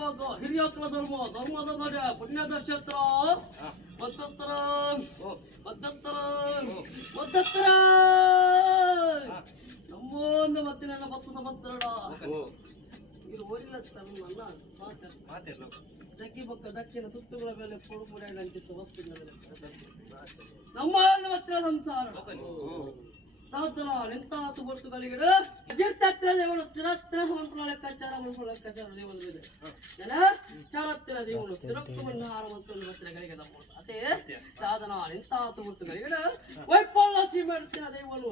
ಭಾಗ ಹಿರಿಯಕ್ಕಳ ಧರ್ಮದ ಧ್ವಜ ಪುಣ್ಯದ ಕ್ಷೇತ್ರ ಮಧ್ಯತ್ತರ ನಮ್ಮೊಂದು ಮತ್ತೆ ನನ್ನ 10 ಸಂವತ್ಸರ ಇದು ಓದಿಲ್ಲ ನನ್ನ ದಕ್ಕಿ ಬೊಕ್ಕ ದಕ್ಷಿಣ ಸುತ್ತುಗಳ ಮೇಲೆ ಪುಡುಪುಡಿಯಂತಿತ್ತು ವಸ್ತುಗಳ ನಮ್ಮ ಮತ್ತೆ ಸಂಸಾರ ಸಾಧನ ನಿಂತಾತು ಬರ್ತುಗಳಿಗೆ ಅಜಿರ್ತತ್ತಿನ ದೇವಳು ಸ್ಥಿರತ್ತಿನ ಸಮಂತ್ರ ಲೆಕ್ಕಾಚಾರ ಲೆಕ್ಕಾಚಾರ ದೇವಳು ಇದೆ ಚಾರತ್ತಿನ ದೇವಳು ಸ್ಥಿರತ್ವವನ್ನು ಆರಂಭವನ್ನು ಬರ್ತಗಳಿಗೆ ಅದೇ ಸಾಧನ ನಿಂತಾತು ಬರ್ತುಗಳಿಗೆ ವೈಫಲ್ಯ ಸೀಮೆಡ್ತಿನ ದೇವಳು